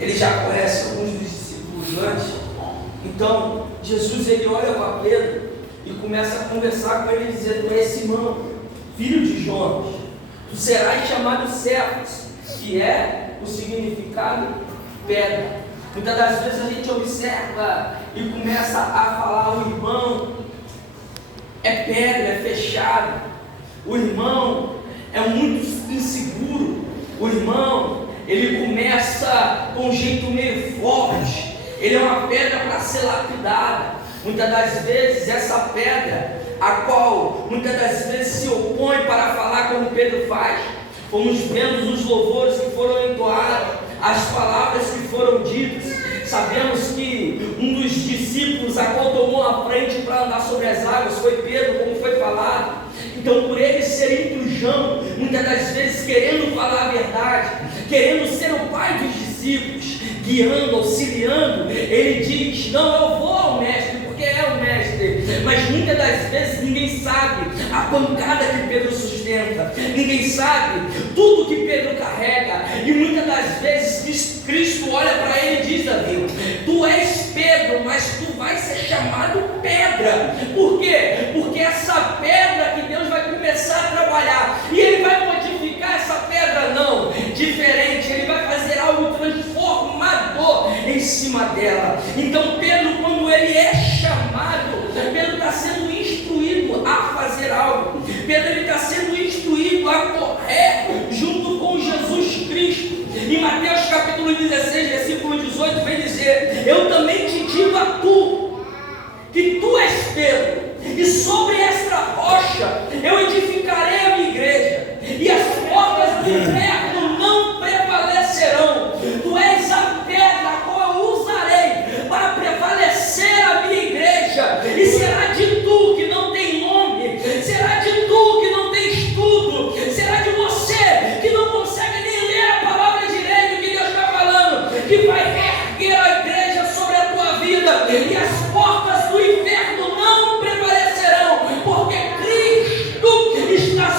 Ele já conhece alguns dos discípulos antes. Então, Jesus ele olha para Pedro e começa a conversar com ele, dizendo: tu és Simão, filho de Jonas, tu serás chamado Cefas, que é o significado pedra. Muitas das vezes a gente observa e começa a falar: o irmão é pedra, é fechado, o irmão é muito inseguro, o irmão ele começa com um jeito meio forte, ele é uma pedra para ser lapidada. Muitas das vezes essa pedra, a qual muitas das vezes se opõe para falar como Pedro faz. Fomos vendo os louvores que foram entoados, as palavras que foram ditas. Sabemos que um dos discípulos a qual tomou a frente para andar sobre as águas foi Pedro, como foi falado. Então, por ele ser intrujão, muitas das vezes querendo falar a verdade, querendo ser o pai dos discípulos, guiando, auxiliando, ele diz: não, eu vou ao mestre, porque é o mestre. Mas muitas das vezes ninguém sabe a pancada que Pedro sustenta, ninguém sabe tudo que Pedro carrega. E muitas das vezes Cristo olha para ele e diz: Davi, tu és Pedro, mas tu vais ser chamado pedra. Por quê? Porque essa pedra que Deus vai começar a trabalhar, e ele vai modificar essa pedra, não, diferente, ele vai fazer algo transformador em cima dela. Então Pedro, quando ele é chamado, Pedro está sendo instruído a fazer algo. Pedro está sendo instruído a correr junto com Jesus Cristo. Em Mateus capítulo 16, versículo 18, vem dizer: eu também te digo a tu, que tu és Pedro, e sobre esta rocha eu edificarei a minha igreja, e as portas do inferno não prevalecerão. Tu és a pedra a qual eu usarei para prevalecer a minha igreja, e será de tu que não tem nome, será de tu que não tem estudo, será de você que não consegue nem ler a palavra direito que Deus está falando, que vai erguer a igreja sobre a tua vida, e as portas do inferno não prevalecerão, porque Cristo está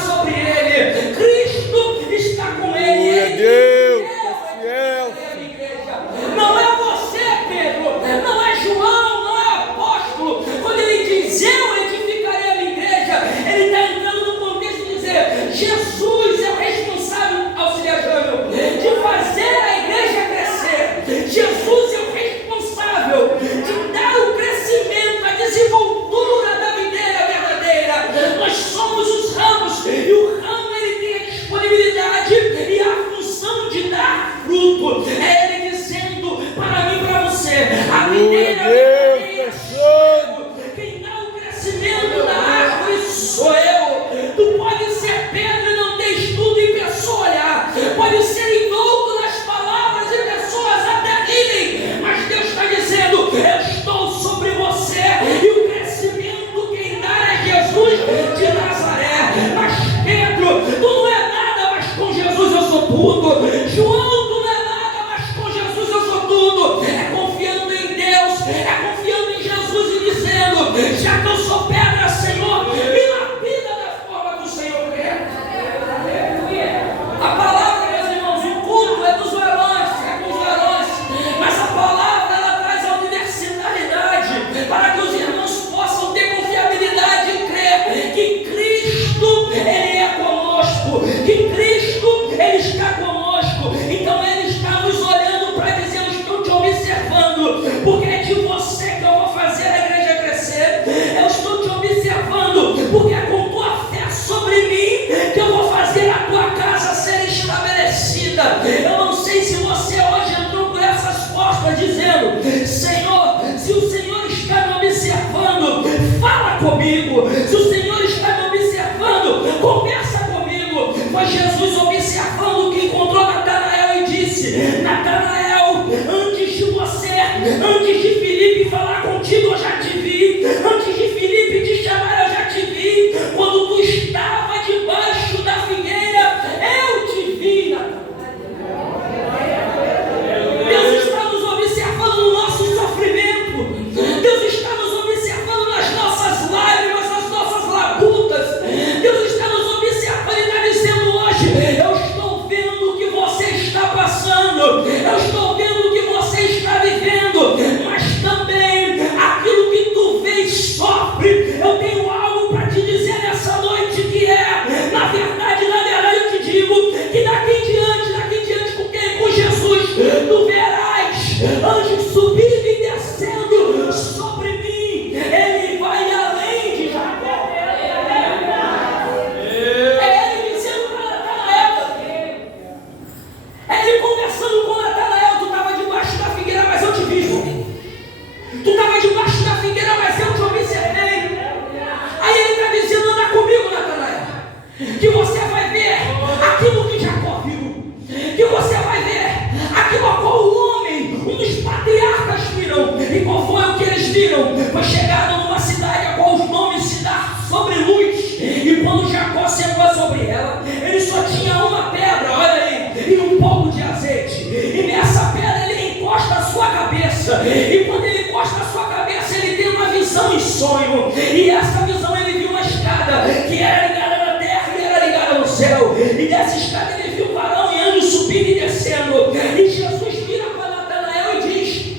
foi chegado numa cidade a qual os nomes se dão sobre luz, e quando Jacó sentou sobre ela, ele só tinha uma pedra, olha aí, e um pouco de azeite, e nessa pedra ele encosta a sua cabeça, e quando ele encosta a sua cabeça, ele tem uma visão em sonho, e essa visão ele viu uma escada, que era ligada na terra e era ligada no céu, e dessa escada ele viu um varão e anjos subindo e descendo, e Jesus vira para Natanael e diz: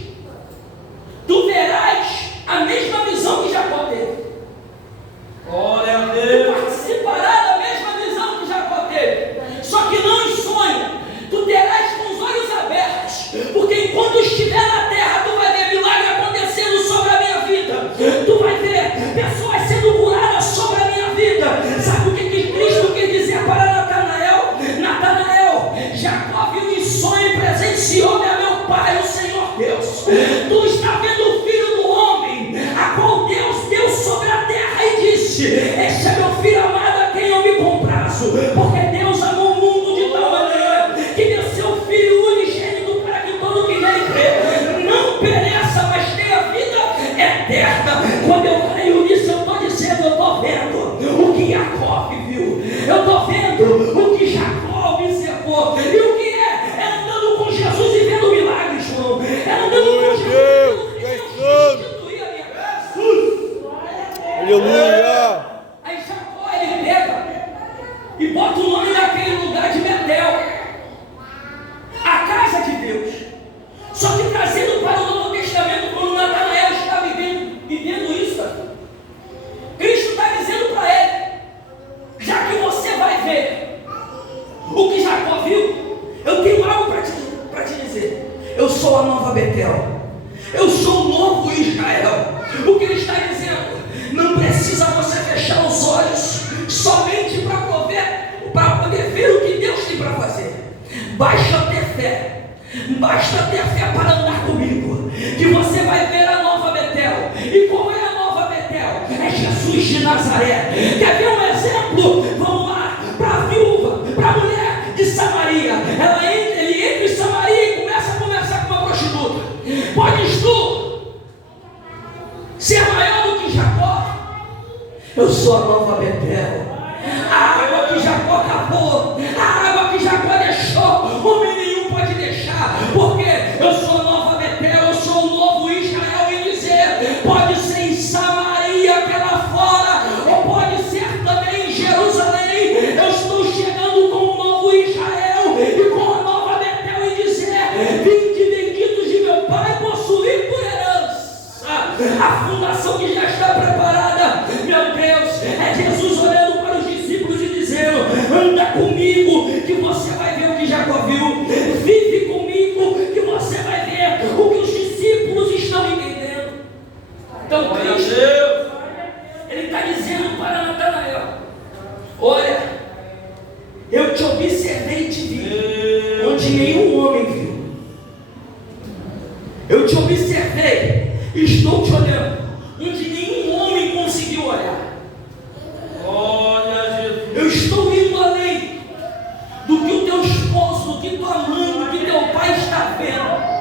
tu verás a mesma visão que Jacó teve. Glória a Deus. Tu participarás da mesma visão que Jacó teve, só que não em sonho. Tu terás com os olhos abertos, porque enquanto estiver na terra, tu vai ver milagre acontecendo sobre a minha vida. Tu vai ver pessoas sendo curadas sobre a minha vida. Sabe o que Cristo quer dizer para Natanael? Natanael, Jacó viu em sonho e presenciou, meu Pai, o Senhor Deus. Tu está vendo o Filho do Homem, a qual Deus deu sobre a terra e disse: este é meu Filho amado, a quem eu me comprazo. Porque Deus amou o mundo de tal maneira que deu seu Filho unigênito para que todo que nele crê não pereça, mas tenha vida eterna. Quando eu creio nisso, eu estou dizendo, eu estou vendo o que Jacó viu, eu estou vendo o que Jacó observou. E o que é andando com Jesus e vendo milagres, João. É andando com Jesus e vendo substituir a minha vida. Aleluia! Aí Jacó ele pega e bota o nome daquele lugar de Betel, a casa de Deus. Só que trazendo para o Novo Testamento, quando Natanael está vivendo isso, Cristo está dizendo para ele: já que você vai ver o que Jacó viu, eu tenho algo para te dizer. Eu sou a nova Betel, eu sou o novo Israel. O que ele está dizendo? Não precisa você fechar os olhos somente para poder ver o que Deus tem para fazer. Basta ter fé para andar comigo, que você vai ver a nova Betel. E qual é a nova Betel? É Jesus de Nazaré. Quer ver um exemplo? Vamos lá, para a viúva, para a mulher de Samaria. Ele entra em Samaria e começa a conversar com uma prostituta. Podes tu ser maior do que Jacó? Eu sou a nova Betel. A água que Jacó cavou, a água que Jacó deixou, homem nenhum pode deixar, porque eu sou a nova Betel, eu sou o novo Israel. E dizer, pode ser em Samaria, aquela fora, ou pode ser também em Jerusalém. Eu estou chegando com o novo Israel e com a nova Betel e dizer: vinde benditos de meu Pai, possuir por herança a fundação que já está preparada. Meu Deus, é Jesus olhando para os discípulos e dizendo: anda comigo que você vai ver o que Jacó viu, vive comigo que você vai ver o que os discípulos estão entendendo. Então Cristo, ele está dizendo para Natanael: olha, eu te observei e te vi onde nenhum homem viu. Eu te observei e estou te olhando onde nenhum homem conseguiu olhar. Olha, Jesus. Eu estou indo além do que o teu esposo, do que tua mãe, do que teu pai está vendo.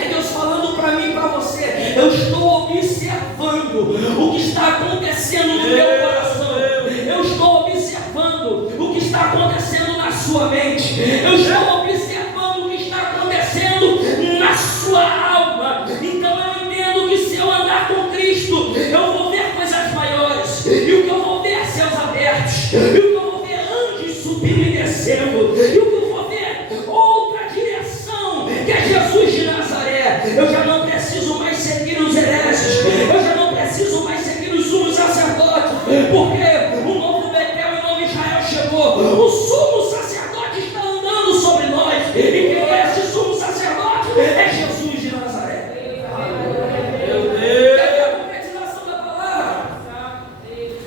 É Deus falando para mim e para você. Eu estou observando o que está acontecendo no teu coração. Eu estou observando o que está acontecendo na sua mente. Eu estou observando o que está acontecendo na sua alma. Então eu entendo que se eu andar com Cristo, eu vou ver coisas maiores. E o que eu vou ver é céus abertos. E o que eu vou ver é anjos subindo e descendo. E o que eu vou ver é outra direção, que é Jesus de Nazaré. Eu já não preciso mais seguir os hereges. Eu já não preciso mais seguir os sumos sacerdotes. Porque o novo Betel e o novo Israel chegou. O sumo sacerdote está andando sobre nós. E quem é esse sumo sacerdote? É Jesus de Nazaré. Meu Deus. Cadê a concretização da palavra?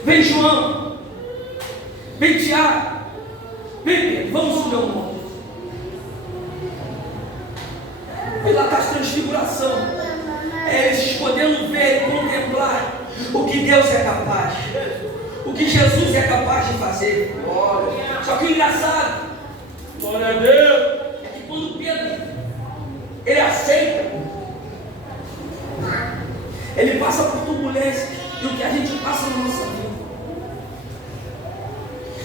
Vem João, vem Tiago, vem Pedro, vamos subir ao monte. Vem lá da transfiguração. É eles podendo ver e contemplar o que Deus é capaz, o que Jesus é capaz de fazer. Só que o engraçado, Glória a Deus. é que quando Pedro ele aceita, ele passa por turbulências, e o que a gente passa na nossa vida.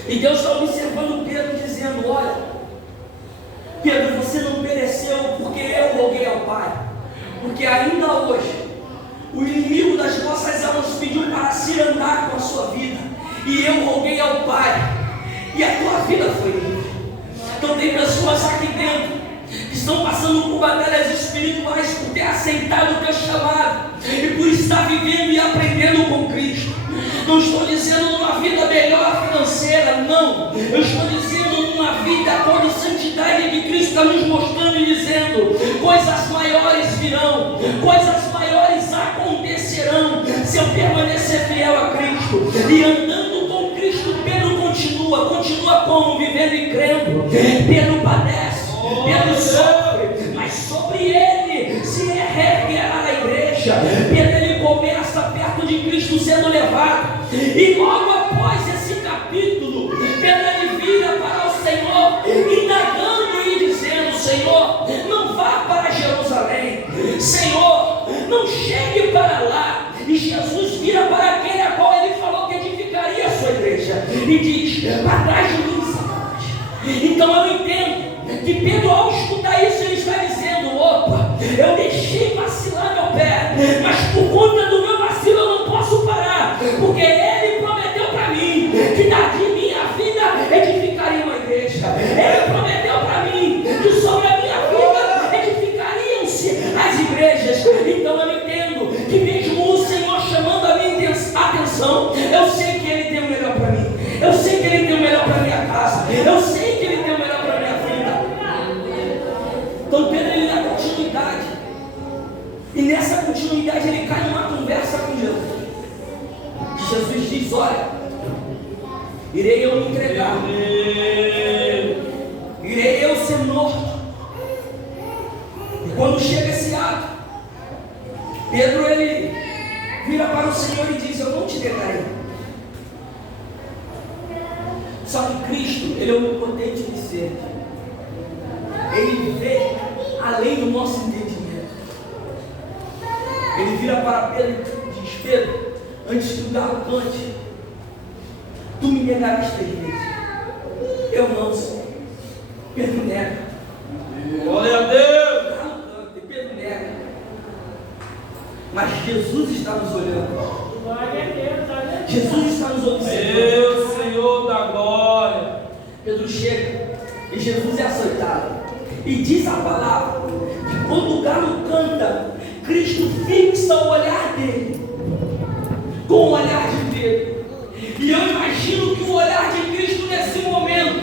E Deus está observando Pedro, dizendo: olha, Pedro, você não pereceu porque eu roguei ao Pai, porque ainda hoje o inimigo das nossas almas pediu para se andar com a sua vida, e eu roguei ao Pai, e a tua vida foi livre. Então tem pessoas aqui dentro que estão passando por batalhas espirituais por ter aceitado o teu chamado e por estar vivendo e aprendendo com Cristo. Não estou dizendo numa vida melhor financeira, não. Eu estou dizendo numa vida quando a santidade de Cristo está nos mostrando e dizendo: coisas maiores virão, coisas maiores acontecerão se eu permanecer fiel a Cristo. E andando com Cristo, Pedro continua como? Vivendo e crendo. Pedro padece, Pedro sofre, mas sobre ele se reerguerá a igreja. Pedro, ele começa perto de Cristo sendo levado, e logo após esse capítulo, Pedro, ele vira para o Senhor, indagando e dizendo: Senhor, não vá para Jerusalém, Senhor, não chegue para lá. E Jesus vira para aquele a qual ele falou que edificaria a sua igreja, e diz: para trás de mim, Satanás. Então eu entendo que Pedro, ao escutar isso, ele está dizendo: opa, eu deixei vacilar meu pé, mas por conta do meu vacilo eu não posso parar, porque ele prometeu para mim que da minha vida edificaria uma igreja. Ele prometeu para mim que sobre a minha vida edificariam-se as igrejas. Então eu entendo que mesmo o Senhor chamando a minha atenção, eu sei que ele tem o melhor para mim, eu sei que ele tem o melhor para minha casa, eu sei que ele tem o melhor para minha vida. Então Pedro, ele dá continuidade, e nessa continuidade ele cai numa conversa com Jesus. Jesus diz: olha, irei eu me entregar, irei eu ser morto. E quando chega esse ato, Pedro, ele vira para o Senhor e diz: eu não te negarei. Só que Cristo, ele é onipotente de ser, ele vê além do nosso entendimento. Ele vira para Pedro e diz: Pedro, antes que o galo cante, tu me negarás 3 vezes. Eu não, Senhor. Pedro nega. Glória a Deus. O galo canta e Pedro nega. Mas Jesus está nos olhando. Glória a Deus. Jesus está nos observando. Meu Senhor da glória. Pedro chega e Jesus é açoitado. E diz a palavra que quando o galo canta, Cristo fixa o olhar dele com o olhar de Pedro. E eu imagino que o olhar de Cristo nesse momento,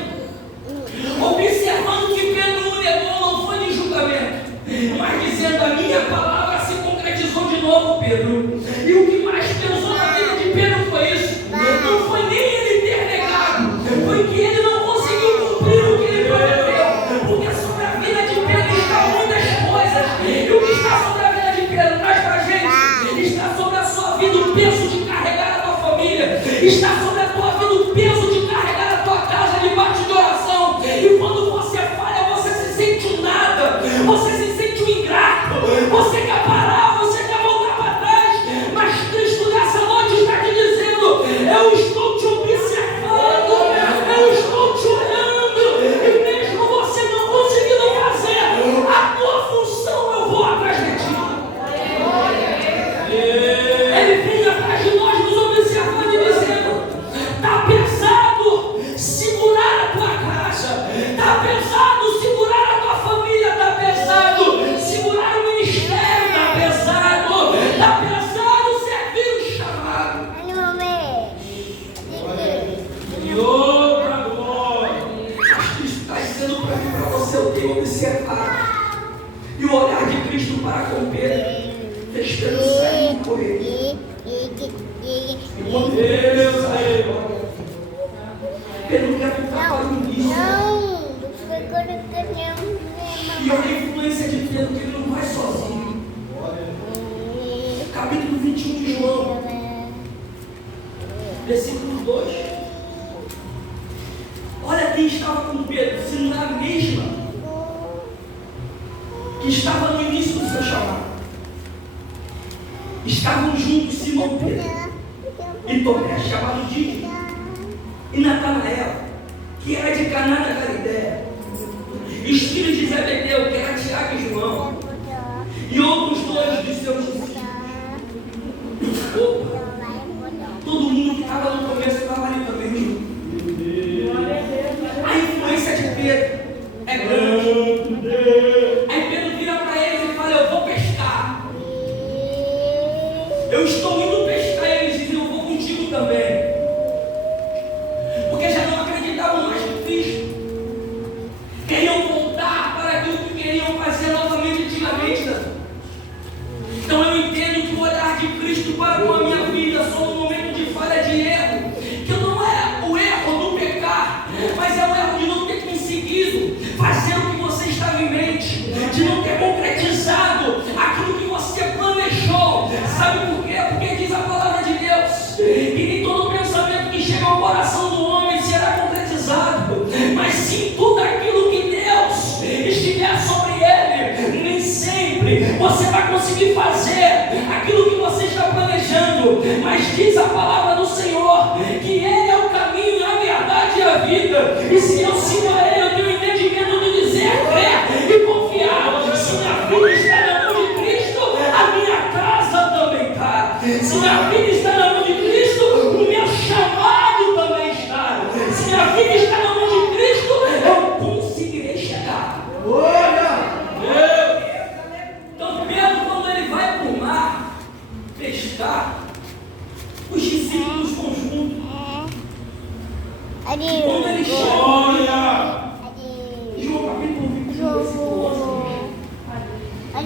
observando que Pedro o negou, não foi de julgamento, mas dizendo: a minha palavra se concretizou de novo, Pedro. E o que mais pesou na vida de Pedro foi isso. Não foi nem ele ter negado, foi que ele não conseguiu cumprir o que ele prometeu. Porque sobre a vida de Pedro está muitas coisas. E o que está sobre a vida de Pedro, traz para a gente, está sobre a sua vida o peso de carregar a tua família, está sobre a tua vida o peso de carregar a tua casa debaixo de oração. E quando você falha, você se sente um nada, você se sente um ingrato, você quer parar, você quer voltar para trás. Mas Cristo nessa noite está te dizendo: eu estou te observando, eu estou te olhando, e mesmo você não conseguindo fazer a tua função, eu vou atrás de ti. Ele vem atrás de nós, nos observando e dizendo: está pesado segurar a tua casa, está pesado segurar a tua família, está pesado segurar o ministério, está pesado servir o chamado. Senhor da glória. Mas Cristo está dizendo para mim, para você, eu tenho observado. E o olhar de Cristo para com Pedro fez Pedro sair e correr. E quando Pedro saiu, Pedro quer voltar para o início. E olha a influência de Pedro, que ele não vai sozinho. Capítulo 21 de João, versículo 2. Olha quem estava com Pedro, se não é a mesma que estava no início do seu chamado. estavam juntos Simão Pedro e Tomé, chamado Dídimo, e Natanael, que era de Caná da Galiléia, e os filhos de Zebedeu, que era Tiago e João, e outros 2 dos seus discípulos. Opa! Todo mundo que estava no começo estava ali também junto. A influência de Pedro é grande. Aí Pedro vira para eles e fala: eu vou pescar. Eu estou indo pescar. E eles dizem: eu vou contigo também. Porque já não acreditavam mais em Cristo. Queriam voltar para aquilo que queriam fazer novamente antigamente. Então eu entendo que o olhar de Cristo para com a minha vida só no momento de falha, de erro, que não é o erro do pecar, mas é o erro de não ter conseguido fazer o que você estava em mente, de não ter concretizado aquilo que você planejou. Sabe por quê? Porque diz a palavra de Deus que nem todo pensamento que chega ao coração do homem será concretizado, mas sim tudo aquilo que Deus estiver sobre ele. Nem sempre você vai conseguir fazer aquilo que você está planejando, mas diz a palavra do Senhor que Ele é o caminho, a verdade e a vida, e se eu sigo a Ele, eu tenho entendimento de dizer, crer e confiar. Se minha vida está na mão de Cristo, a minha casa também está. Se minha vida está na mão de Cristo, o meu chamado também está. Se minha vida está na mão de Cristo, eu conseguirei chegar. Então Pedro, quando ele vai para o mar pescar, os discípulos vão junto. Quando ele chega, João capítulo 21, versículo 11,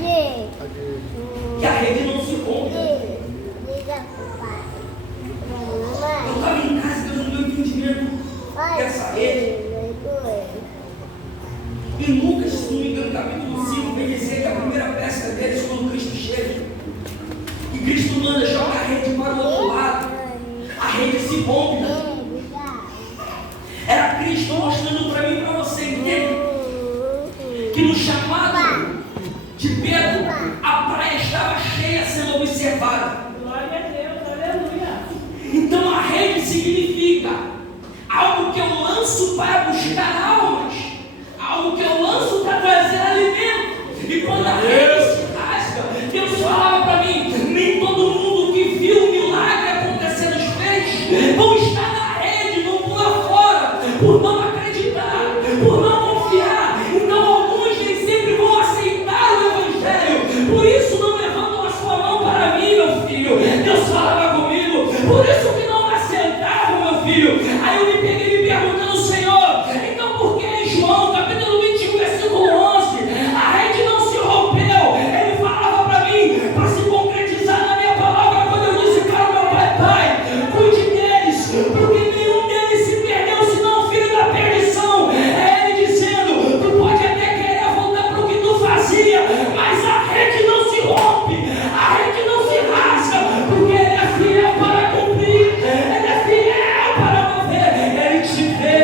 que a rede não se rompe. Eu estava em casa, Deus não deu entendimento dessa rede. E Lucas, se não me engano, capítulo 5, vem dizer que a primeira pesca deles, quando Cristo chega, e Cristo manda jogar a rede para o outro lado, a rede se rompe. Era Cristo mostrando para mim e para você, entende? Que no chamado de Pedro, a praia estava cheia sendo observada. Glória a Deus, aleluia. Então a rede significa algo que eu lanço para buscar almas, algo que eu lanço para trazer alimento. E quando a rede se rasga, Deus falava para mim: nem todo mundo que viu o milagre acontecer nos peixes vão estar na rede, vão pular fora, por não acreditar, por não confiar. Então alguns nem sempre vão aceitar o Evangelho. Por isso não levantam a sua mão para mim, meu filho. Deus falava comigo, por isso que não assentavam, meu filho. Aí eu me peguei me perguntando: Senhor, então por que em João capítulo 21, versículo 11, a rede não se rompeu? Ele falava para mim, para se concretizar na minha palavra, quando eu disse para o meu pai: Pai, cuide deles, porque nenhum deles se perdeu, senão o filho da perdição. É ele dizendo: tu pode até querer voltar para o que tu fazia, mas a rede não se rompe, a rede não se rasga, porque ele é fiel para cumprir, ele é fiel para mover. Ele te vê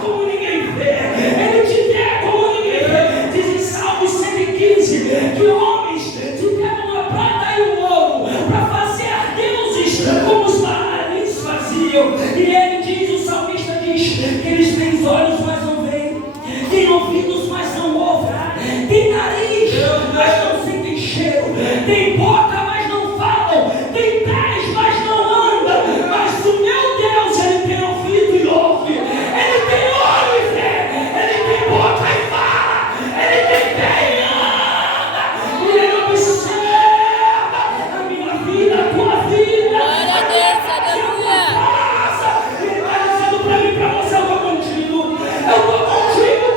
como ninguém vê, ele te vê como ninguém vê. Diz em Salmos 115 que homens se pegam a prata e o ouro para fazer deuses como os faraós faziam. E ele diz, o salmista diz, que eles têm olhos, mas não veem, têm ouvidos, mas não ouvem, têm nariz, mas não sentem cheiro, têm boca, mas não falam, têm pés, mas não andam. Mas o meu Deus, ele tem ouvido e ouve, ele tem olho e vê, ele tem boca e fala, ele tem pé e anda, e ele observa a minha vida, a tua vida. Glória a Deus, aleluia. Ele está dizendo para mim e para você: eu estou contigo,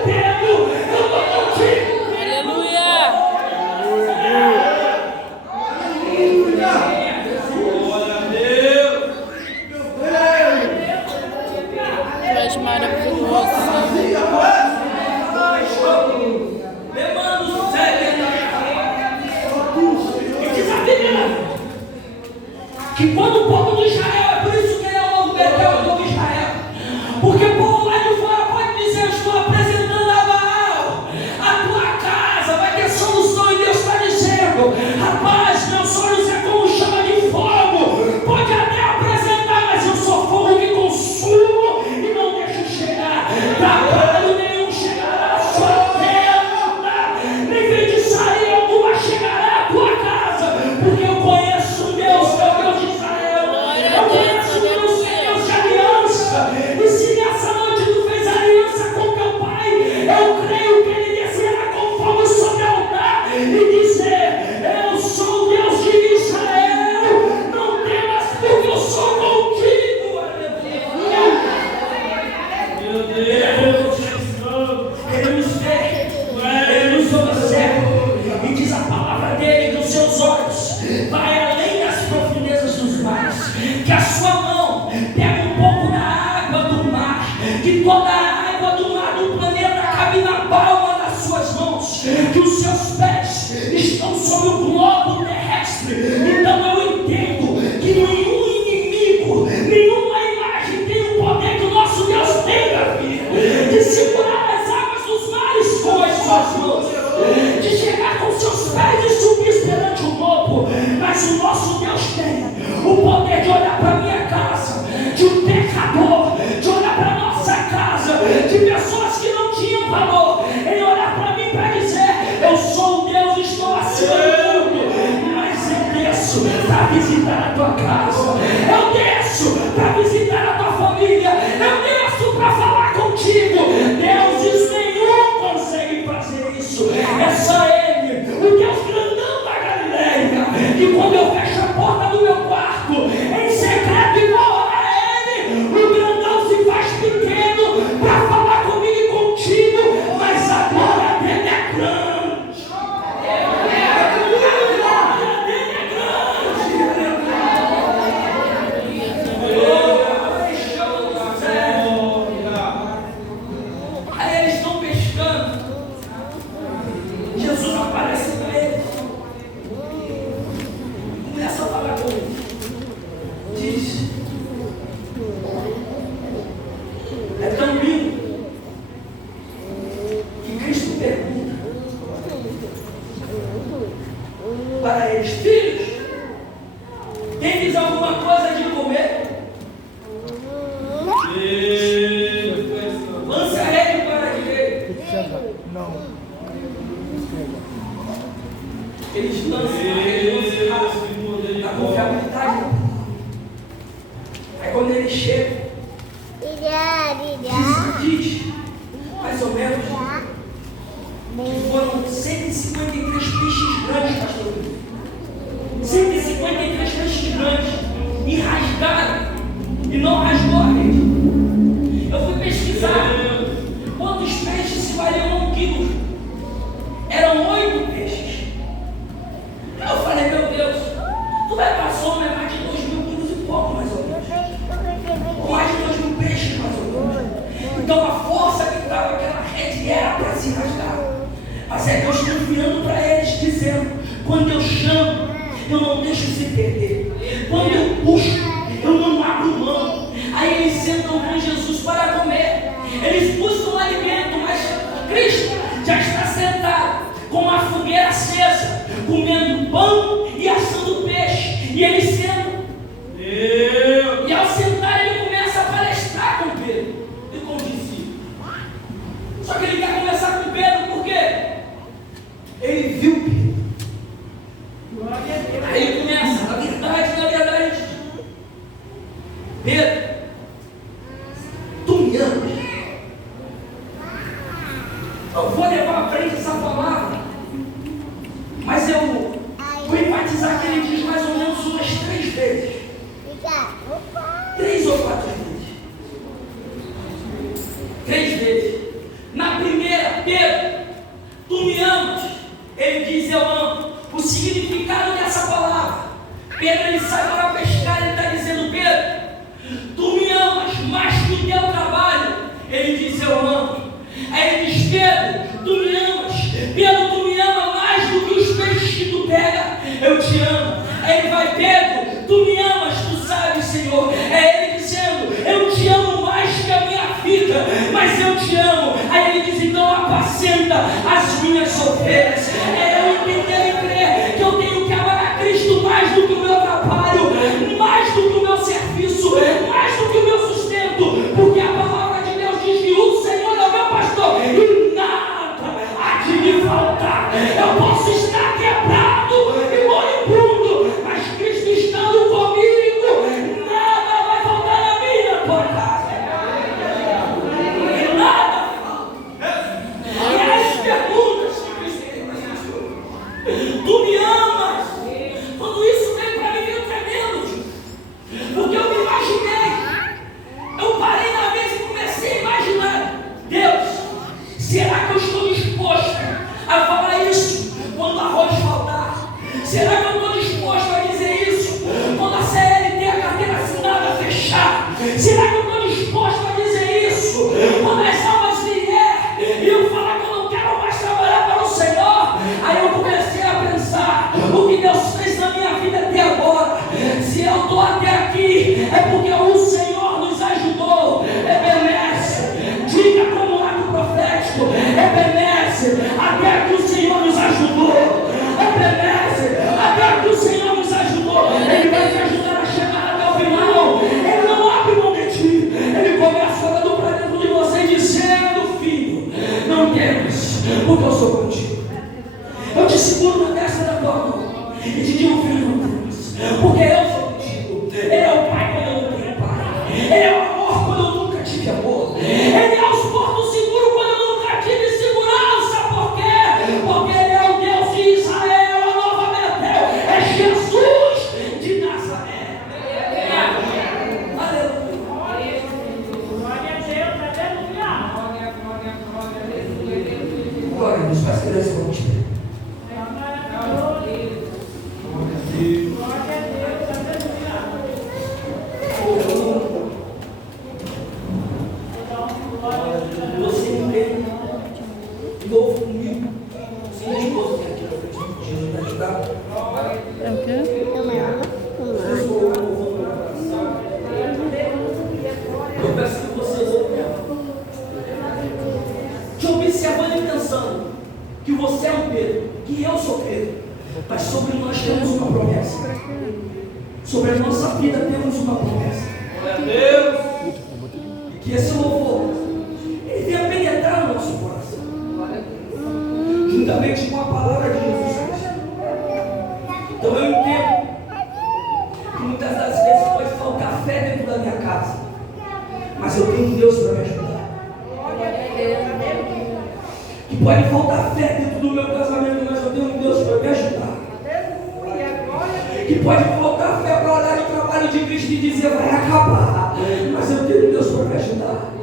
Pedro, eu estou contigo. Aleluia. Glória a Deus. Tu és maravilhoso. E diz a Bíblia que quando o povo de Israel, é por isso que ele é o novo Betel, é o novo Israel, porque o povo lá de fora pode dizer: eu estou apresentando a Baal, a tua casa vai ter solução. E Deus está dizendo: rapaz, meus olhos é como chama levante o lobo, mas o nosso Deus tem o poder de olhar para a minha casa, de um pecador, de olhar para a nossa casa, de pessoas que não tinham valor, ele olhar para mim para dizer: eu sou o Deus, estou acima do mundo, mas eu desço para visitar a tua casa, eu desço para visitar a tua família, eu desço para falar contigo. Deuses nenhum consegue fazer isso, é só Ele, o Deus grandão da Galileia, que quando eu fecho a porta do meu quarto em secreto e vou orar a Ele, o grandão se faz pequeno para falar comigo e contigo, mas a glória dele é grande. Para eles: filhos, tem alguma coisa de comer? Lança ele para a direita. Não. Eles lançam a confiabilidade. Aí quando eles chegam, diz mais ou menos que foram 153 peixes grandes, pastor. 153 peixes grandes, e rasgaram, e não rasgou a rede. Eu fui pesquisar quantos peixes se valiam 1 quilo. Eram 8 peixes. Eu falei: meu Deus, tu vai para a soma, é mais de 2.000 quilos e pouco, mais ou menos. Ou mais de 2.000 peixes, mais ou menos. Então a força que estava aquela rede era para se rasgar. Mas é Deus confiando para eles, dizendo: quando eu chamo, eu não deixo se perder. Quando eu puxo, eu não abro mão. Aí eles sentam com Jesus para comer. Eles buscam alimento, mas Cristo já está sentado com a fogueira acesa, comendo pão e assando peixe. E eles sentam. E ao sentar, ele começa a palestrar com Pedro e com o discípulo. Só que ele quer conversar com Pedro por quê? Ele viu Pedro. Aí ele começa: na verdade, Pedro, tu me amas? Eu vou levar à frente essa palavra, mas eu vou enfatizar que ele diz mais ou menos umas 3 vezes. 3 ou 4 vezes. 3 vezes. Na primeira: Pedro, tu me amas? Ele diz: eu amo. O significado dessa palavra: Pedro, ele sai para pescar, ele está dizendo: Pedro, tu me amas mais que o teu trabalho. Ele diz: eu amo. Aí ele diz: Pedro, tu me amas? Pedro, tu me amas mais do que os peixes que tu pega? Eu te amo. Aí ele vai: Pedro, tu me amas? Tu sabes, Senhor. É ele dizendo: eu te amo mais que a minha vida, mas eu te amo. Aí ele diz: então apacenta as minhas ovelhas. É eu entender e crer que eu tenho que amar a Cristo mais do que o meu trabalho, mais do que o meu serviço, mais do que o meu sustento, porque a palavra de Deus diz que o Senhor é o meu pastor e nada há de me faltar. Eu posso estar quebrado e moribundo, mas Cristo estando comigo, nada vai faltar na minha tua casa. E nada falta. E as perguntas que Cristo tem para nós: tu me amas? Quando isso veio para mim, veio tremendo, porque eu me imaginei. Eu parei na mesa e comecei a imaginar: Deus, será que eu estou disposto a falar isso quando o arroz faltar? Será que eu estou disposto a dizer isso quando a CLT, a carteira assinada, fechar? Será que eu estou disposto a dizer isso quando as almas vier e eu falar que eu não quero mais trabalhar para o Senhor? Aí eu comecei a pensar: o que Deus fez na minha vida até agora. Se eu estou até aqui, é porque o Senhor nos ajudou. Ebenezer, diga como ato profético: Ebenezer, até que o Senhor nos ajudou. Ebenezer, tua mão e te digo, filho de Deus, porque eu sou contigo. Ele é o Pai quando eu não tenho pai. Ele é o amor quando eu nunca tive amor. Ele é os portos seguros quando eu nunca tive segurança. Por quê? Porque Ele é o Deus de Israel, a nova Betel. É Jesus de Nazaré. Aleluia. Glória a Deus, aleluia. Glória a Deus, faz criança vão te ver. Você entende? Novo comigo. Sim, a esposa tem aqui na frente de Jesus vai ajudar. É o quê? Eu peço que você ouve ela. Te observando e pensando que você é um Pedro, que eu sou Pedro, mas sobre nós temos uma promessa. Sobre a nossa vida temos uma promessa. Glória a Deus. E que esse louvor ele venha penetrar no nosso coração, juntamente com a palavra de Jesus Cristo. Então eu entendo que muitas das vezes pode faltar fé dentro da minha casa, mas eu tenho um Deus para me ajudar. Que pode faltar fé dentro do meu casamento, mas eu tenho um Deus para me ajudar. Que pode faltar fé para olhar o trabalho de Cristo e dizer vai acabar, mas eu tenho um Deus para me ajudar.